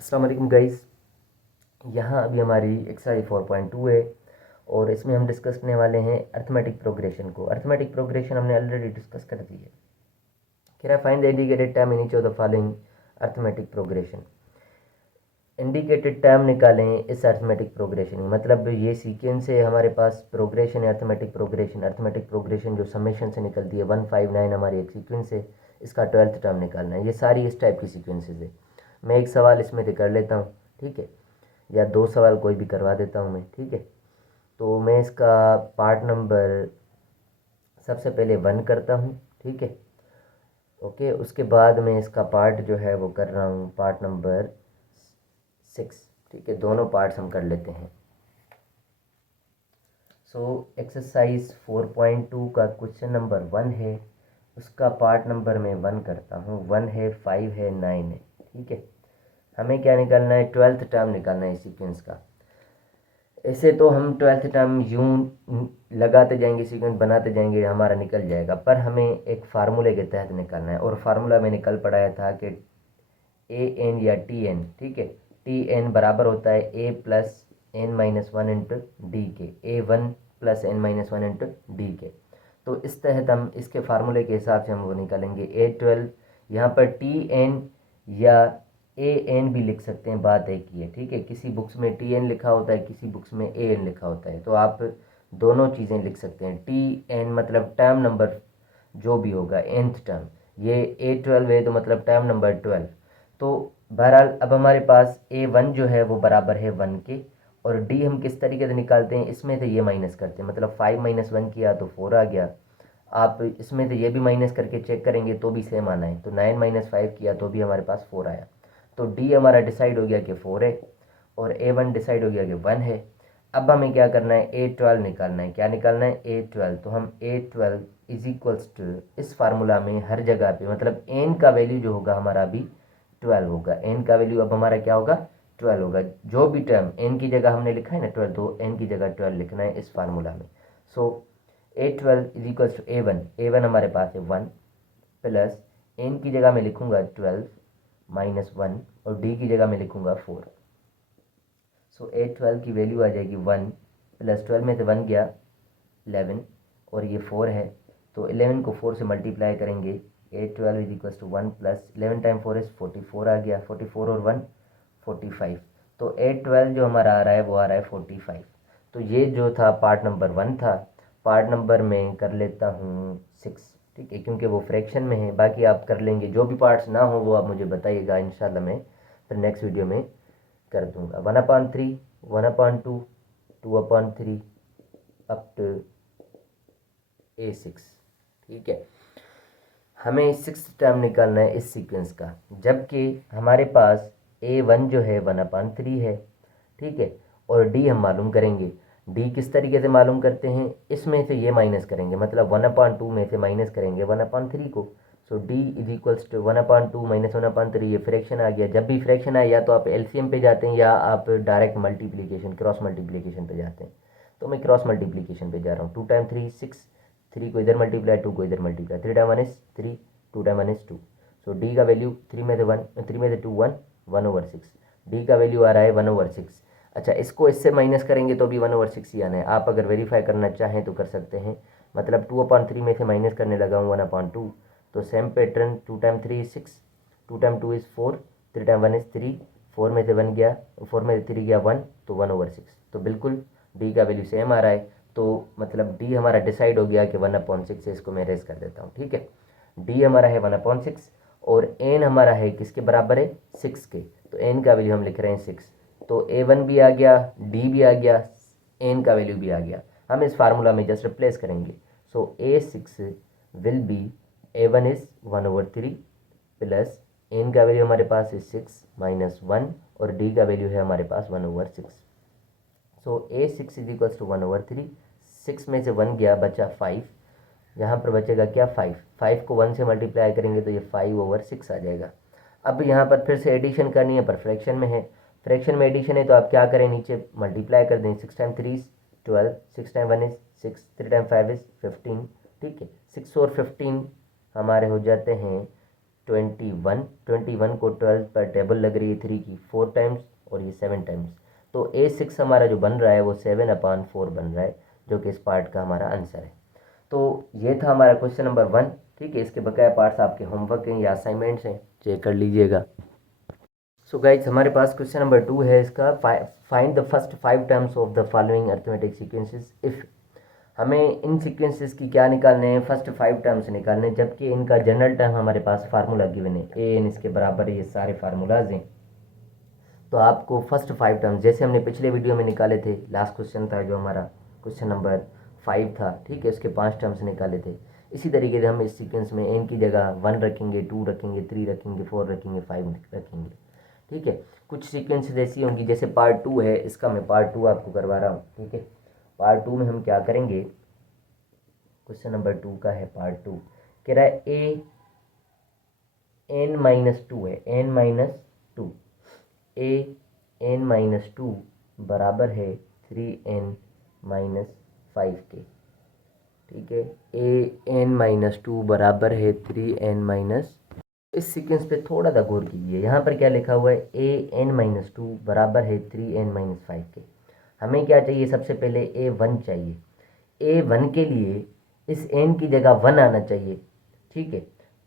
अस्सलाम वालेकुम गाइस। यहाँ अभी हमारी एक्सरसाइज 4.2 है और इसमें हम डिस्कस करने वाले हैं अर्थमेटिक प्रोग्रेशन को। अर्थमेटिक प्रोग्रेशन हमने ऑलरेडी डिस्कस कर दी है। कह रहा find the indicated term in each of the following arithmetic progression. Indicated term निकालें इस अर्थमेटिक प्रोग्रेशन में, मतलब ये सीक्वेंस है हमारे पास, प्रोग्रेशन है अर्थमेटिक प्रोग्रेशन। अर्थमेटिक प्रोग्रेशन जो समेशन से निकलती है 159 हमारी एक सीक्वेंस है, इसका 12th टर्म निकालना है। ये सारी इस टाइप की सीक्वेंसेज है। मैं एक सवाल इसमें से कर लेता हूँ, ठीक है, या दो सवाल कोई भी करवा देता हूँ मैं, ठीक है। तो मैं इसका पार्ट नंबर सबसे पहले 1 करता हूँ, ठीक है, ओके। उसके बाद मैं इसका पार्ट जो है वो कर रहा हूँ पार्ट नंबर 6, ठीक है। दोनों पार्ट्स हम कर लेते हैं। सो एक्सरसाइज 4.2 का क्वेश्चन नंबर 1 है, उसका पार्ट नंबर मैं 1 करता हूँ। 1 है, 5 है, 9 है, ठीक है। हमें क्या निकालना है? 12th टर्म निकालना है सीक्वेंस का। ऐसे तो हम 12th टर्म यूं लगाते जाएंगे, सीक्वेंस बनाते जाएंगे, हमारा निकल जाएगा, पर हमें एक फार्मूले के तहत निकालना है। और फार्मूला मैंने कल पढ़ाया था कि ए एन या टी एन, ठीक है, टी एन बराबर होता है A plus N minus one into D K, A one plus N minus one into D K. तो इस तहत हम इसके फार्मूले के हिसाब से हम वो निकालेंगे। A12 यहाँ पर टी एन या ए एन भी लिख सकते हैं, बात एक ही है, ठीक है। किसी बुक्स में टी एन लिखा होता है, किसी बुक्स में ए एन लिखा होता है, तो आप दोनों चीज़ें लिख सकते हैं। टी एन मतलब टर्म नंबर जो भी होगा, nth टर्म। ये A12 है तो मतलब टर्म नंबर 12। तो बहरहाल अब हमारे पास A1 जो है वो बराबर है 1 के, और D हम किस तरीके से निकालते हैं? इसमें से ये माइनस करते हैं, मतलब 5 माइनस 1 किया तो 4 आ गया। आप इसमें से ये भी माइनस करके चेक करेंगे तो भी सेम आना है, तो 9 माइनस 5 किया तो भी हमारे पास 4 आया। तो डी हमारा डिसाइड हो गया कि 4 है, और A1 डिसाइड हो गया कि 1 है। अब हमें क्या करना है? A12 निकालना है। क्या निकालना है? A12। तो हम A12 इज इक्वल्स टू, इस फार्मूला में हर जगह पे, मतलब n का वैल्यू जो होगा हमारा अभी 12 होगा। n का वैल्यू अब हमारा क्या होगा? 12 होगा। जो भी टर्म n की जगह हमने लिखा है ना 12, तो n की जगह 12 लिखना है इस फार्मूला में। सो A12 is equals to A1। A1 हमारे पास है 1, प्लस n की जगह मैं लिखूंगा 12 माइनस 1, और d की जगह मैं लिखूंगा 4। सो A12 की वैल्यू आ जाएगी 1, प्लस 12 में से 1 गया 11, और ये 4 है, तो 11 को 4 से मल्टीप्लाई करेंगे। A12 is equals to 1 plus 11 time 4 is 44 आ गया। 44 और 1 45। तो A12 जो हमारा आ रहा है वो आ रहा है 45। तो ये जो था पार्ट नंबर 1 था। पार्ट नंबर में कर लेता हूँ 6, ठीक है, क्योंकि वो फ्रैक्शन में है। बाकी आप कर लेंगे, जो भी पार्ट्स ना हो वो आप मुझे बताइएगा, इंशाल्लाह मैं फिर नेक्स्ट वीडियो में कर दूंगा। 1/3, 1/2, 2/3 अप टू A6, ठीक है। हमें 6th टर्म निकालना है इस सीक्वेंस का, जबकि हमारे पास A1 जो है 1/3 है, ठीक है, और D हम मालूम करेंगे। D किस तरीके से मालूम करते हैं? इसमें से ये माइनस करेंगे, मतलब 1/2 में से माइनस करेंगे 1/3 को। So D is equals to 1/2 minus 1/3। ये फ्रैक्शन आ गया। जब भी फ्रैक्शन आए या तो आप LCM पे जाते हैं या आप डायरेक्ट मल्टीप्लीकेशन, क्रॉस मल्टीप्लीकेशन पे जाते हैं। तो मैं क्रॉस मल्टीप्लीकेशन पे जा रहा हूँ। 2 टाइम 3 6, 3 को इधर मल्टीप्लाई, 2 को इधर multiply, 3 time 1 is 3, 2 time 1 is 2। So D का वैल्यू 3 में से 1, 3 में से 2 1, 1/6। डी का वैल्यू आ रहा है 1/6। अच्छा, इसको इससे माइनस करेंगे तो भी 1/6 ही आना है। आप अगर वेरीफाई करना चाहें तो कर सकते हैं, मतलब 2/3 में से माइनस करने लगा हूँ 1/2। तो same pattern, 2 time 3 is 6, 2 time 2 is 4, 3 time 1 is 3, 4 में से 1 गया, 4 में से 3 गया 1, तो 1/6। तो बिल्कुल डी का वैल्यू सेम आ रहा है। तो मतलब डी हमारा डिसाइड हो गया कि 1/6 है। इसको मैं रेस कर देता हूँ, ठीक है। डी हमारा है 1/6, और एन हमारा है किसके बराबर है? 6 के। तो एन का वैल्यू हम लिख रहे हैं 6। तो A1 भी आ गया, डी भी आ गया, एन का वैल्यू भी आ गया। हम इस फार्मूला में जस्ट रिप्लेस करेंगे। So A6 will be, A1 is 1/3 plus N का वैल्यू हमारे पास इज 6 माइनस 1, और डी का वैल्यू है हमारे पास 1/6। सो A6 इज इक्वल्स टू 1/3। 6 में से 1 गया, बचा 5। यहाँ पर बचेगा क्या? 5। 5 को 1 से मल्टीप्लाई करेंगे तो ये 5/6 आ जाएगा। अब यहाँ पर फिर से एडिशन करनी है, पर फ्रैक्शन में है। फ्रैक्शन में एडिशन है तो आप क्या करें? नीचे मल्टीप्लाई कर दें। 6 time 3 is 12, 6 time 1 is 6, 3 time 5 is 15, ठीक है। 6 और 15 हमारे हो जाते हैं 21 को 12 पर टेबल लग रही है 3 की 4 टाइम्स और ये 7 टाइम्स, तो A6 हमारा जो बन रहा है वो 7/4 बन रहा है, जो कि इस पार्ट का हमारा आंसर है। तो ये था हमारा क्वेश्चन नंबर 1। ठीक है, इसके बकाया पार्ट्स आपके होमवर्क हैं या असाइनमेंट्स हैं, चेक कर लीजिएगा। सो गाइज हमारे पास क्वेश्चन नंबर 2 है इसका, find the first 5 terms of the following arithmetic sequences if. हमें इन सीक्वेंसेस की क्या निकालने हैं, फर्स्ट 5 टर्म्स निकालने हैं, जबकि इनका जनरल टर्म हमारे पास फार्मूला गिवन है, ए एन इसके बराबर है, ये सारे फार्मूलाज हैं। तो आपको फर्स्ट 5 टर्म्स जैसे हमने पिछले वीडियो में निकाले थे, लास्ट क्वेश्चन था जो हमारा क्वेश्चन नंबर 5 था, ठीक है, उसके 5 टर्म्स निकाले थे। इसी तरीके से हम इस सीक्वेंस में एन की जगह 1 रखेंगे, 2 रखेंगे, 3 रखेंगे, 4 रखेंगे, 5 रखेंगे। ठीक है, कुछ सीक्वेंसेस ऐसी होंगी, जैसे पार्ट 2 है इसका, मैं पार्ट 2 आपको करवा रहा हूँ। ठीक है, पार्ट 2 में हम क्या करेंगे, क्वेश्चन नंबर 2 का है पार्ट 2, कह रहा है ए n-2 है, n-2, ए n-2 बराबर है 3n-5 के। ठीक है, ए n-2 बराबर है 3n-। इस सीक्वेंस पे थोड़ा सा गौर कीजिए, यहाँ पर क्या लिखा हुआ है, ए n-2 बराबर है 3n-5 के। हमें क्या चाहिए, सबसे पहले a1 चाहिए। a1 के लिए इस n की जगह 1 आना चाहिए। ठीक है,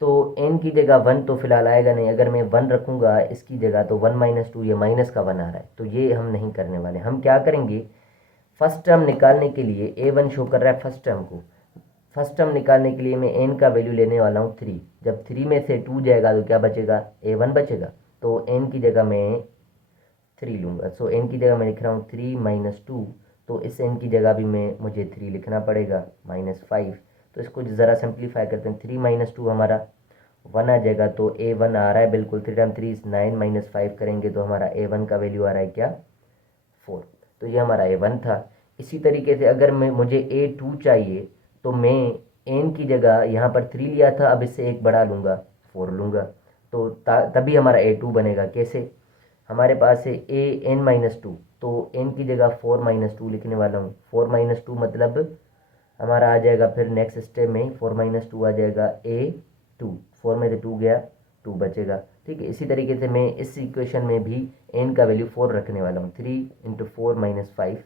तो n की जगह 1 तो फिलहाल आएगा नहीं, अगर मैं 1 रखूँगा इसकी जगह तो 1-2, ये माइनस का 1 आ रहा है, तो ये हम नहीं करने वाले। हम क्या करेंगे, फर्स्ट टर्म निकालने के लिए a1 शो कर रहा है फर्स्ट टर्म को, फर्स्ट टर्म निकालने के लिए मैं n का वैल्यू लेने वाला हूँ 3। जब 3 में से 2 जाएगा तो क्या बचेगा, a1 बचेगा, तो n की जगह मैं 3 लूँगा। सो n की जगह मैं लिख रहा हूँ 3-2, तो इस n की जगह भी मुझे 3 लिखना पड़ेगा, -5। तो इसको ज़रा सिंप्लीफाई करते हैं, 3-2 हमारा 1 आ जाएगा, तो a1 आ रहा है बिल्कुल, 3 टाइम 3 9 -5 करेंगे तो हमारा a1 का वैल्यू आ रहा है क्या, 4। तो ये हमारा a1 था। इसी तरीके से अगर मुझे a2 चाहिए, तो मैं n की जगह यहाँ पर 3 लिया था, अब इससे एक बढ़ा लूँगा, 4 लूँगा, तो तभी हमारा a2 बनेगा। कैसे, हमारे पास है a n-2, तो n की जगह 4-2 लिखने वाला हूँ। 4-2 मतलब हमारा आ जाएगा, फिर नेक्स्ट स्टेप में 4-2 आ जाएगा a2, 4 में से 2 गया, 2 बचेगा। ठीक है, इसी तरीके से मैं इस इक्वेशन में भी n का वैल्यू 4 रखने वाला हूँ। 3 × 4 - 5,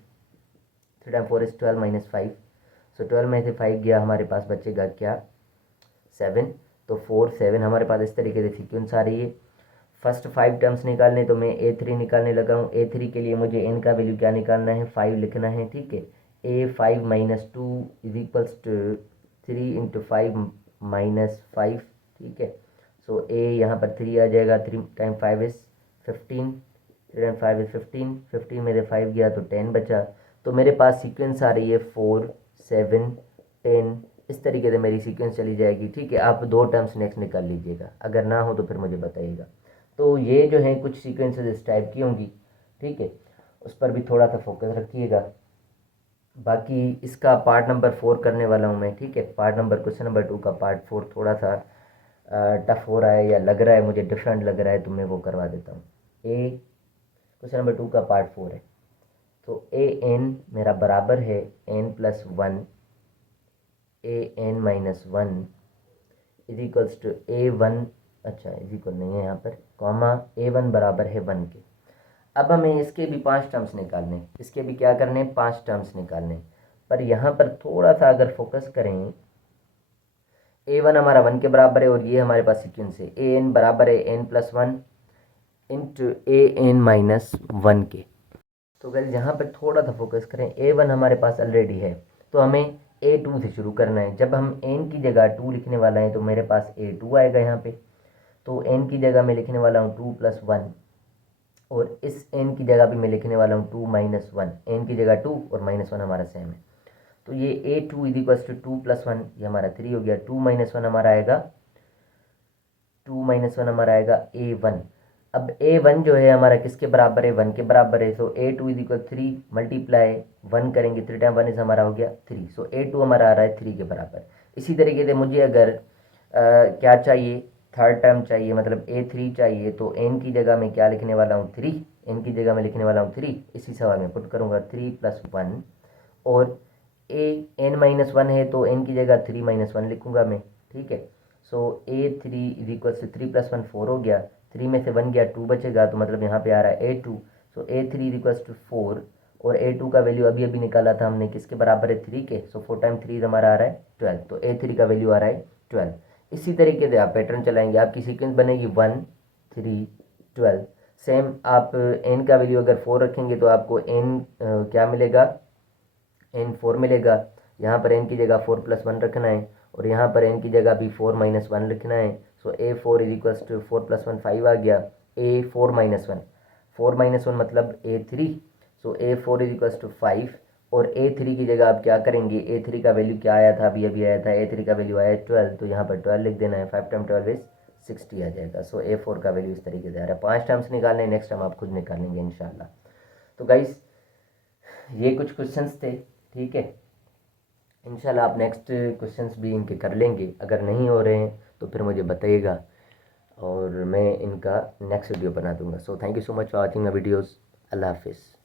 3 टाइम 4 इज 12 - 5, सो 12 में से 5 गया, हमारे पास बचेगा क्या, 7। तो 4 7 हमारे पास इस तरीके से सीक्वेंस आ रही है। फर्स्ट 5 टर्म्स निकालने, तो मैं a3 निकालने लगा हूँ। a3 के लिए मुझे n का वैल्यू क्या निकालना है, 5 लिखना है। ठीक है, a5-2 इज इक्वल्स टू 3 × 5 - 5। ठीक है, सो a यहाँ पर 3 आ जाएगा, 3 टाइम 5 इज 15, 3 टाइम 5 इज 15, 15 में से 5 गया तो 10 बचा। तो मेरे पास सीक्वेंस आ रही है 4 7 10, इस तरीके से मेरी सीक्वेंस चली जाएगी। ठीक है, आप 2 टर्म्स नेक्स्ट निकाल लीजिएगा, अगर ना हो तो फिर मुझे बताइएगा। तो ये जो है कुछ सीक्वेंसेस इस टाइप की होंगी। ठीक है, उस पर भी थोड़ा सा फोकस रखिएगा। बाकी इसका पार्ट नंबर 4 करने वाला हूँ मैं। ठीक है, पार्ट नंबर क्वेश्चन नंबर 2 का पार्ट 4 थोड़ा सा टफ हो रहा है, या लग रहा है मुझे डिफरेंट लग रहा है, तो मैं वो करवा देता हूँ। क्वेश्चन नंबर 2 का पार्ट 4 है, तो a n मेरा बराबर है n+1, a n-1 is equals to a1, अच्छा इज इक्वल नहीं है यहाँ पर, कॉमा a1 बराबर है 1 के। अब हमें इसके भी 5 टर्म्स निकालने, इसके भी क्या करने, 5 टर्म्स निकालने। पर यहाँ पर थोड़ा सा अगर फोकस करें, a1 हमारा 1 के बराबर है, और ये हमारे पास सीक्वेंस है an बराबर है n+1 इंटू a n-1 के। तो गाइस यहाँ पर थोड़ा सा फोकस करें, a1 हमारे पास ऑलरेडी है, तो हमें a2 से शुरू करना है। जब हम n की जगह 2 लिखने वाला है, तो मेरे पास a2 आएगा यहाँ पे, तो n की जगह मैं लिखने वाला हूँ 2 + 1, और इस n की जगह भी मैं लिखने वाला हूँ 2 - 1, n की जगह 2 और -1 हमारा सेम है। तो ये a2 इज इक्वल्स टू 2 + 1, ये हमारा 3 हो गया। 2 - 1 हमारा आएगा, 2 - 1 हमारा आएगा a1। अब a1 जो है हमारा किसके बराबर है, 1 के बराबर है। सो a2 इज इक्वल 3 मल्टीप्लाई 1 करेंगे, 3 टाइम 1 इज हमारा हो गया 3। सो a2 हमारा आ रहा है 3 के बराबर। इसी तरीके से मुझे अगर क्या चाहिए, थर्ड टर्म चाहिए, मतलब a3 चाहिए, तो n की जगह मैं क्या लिखने वाला हूँ, 3, n की जगह मैं लिखने वाला हूँ 3, इसी सवाल में पुट करूँगा 3 + 1, और a n-1 है तो n की जगह 3 - 1 लिखूँगा मैं। ठीक है, सो A3 इज इक्वल टू 3 + 1 4 हो गया, 3 में से 1 गया 2 बचेगा, तो मतलब यहाँ पे आ रहा है A2। So A3 is equal to 4 और A2 का वैल्यू अभी अभी निकाला था हमने, किसके बराबर है 3 के। सो 4 × 3 हमारा आ रहा है 12, तो A3 का वैल्यू आ रहा है 12। इसी तरीके से आप पैटर्न चलाएंगे, आपकी सीक्वेंस बनेगी 1 3 12। सेम आप n का वैल्यू अगर 4 रखेंगे तो आपको n क्या मिलेगा, n 4 मिलेगा। यहाँ पर n की जगह 4 + 1 रखना है और यहाँ पर n की जगह भी 4 - 1 रखना है। सो A4 इज इक्वल टू 4 + 1 5 आ गया, A4 - 1 4 - 1 मतलब A3। So A4 is equal to 5 और A3 की जगह आप क्या करेंगे, A3 का वैल्यू क्या आया था, अभी अभी आया था, A3 का वैल्यू आया 12, तो यहाँ पर 12 लिख देना है। 5 × 12 इज 60 आ जाएगा। सो A4 का वैल्यू इस तरीके से आ रहा है। 5 टर्म्स निकालने, नेक्स्ट टाइम आप खुद निकालेंगे इंशाल्लाह। तो गाइस ये कुछ क्वेश्चंस थे, ठीक है। इंशाल्लाह आप नेक्स्ट क्वेश्चंस भी इनके कर लेंगे, अगर नहीं हो रहे हैं तो फिर मुझे बताइएगा और मैं इनका नेक्स्ट वीडियो बना दूंगा। So thank you so much for watching my videos. Allah हाफिज़।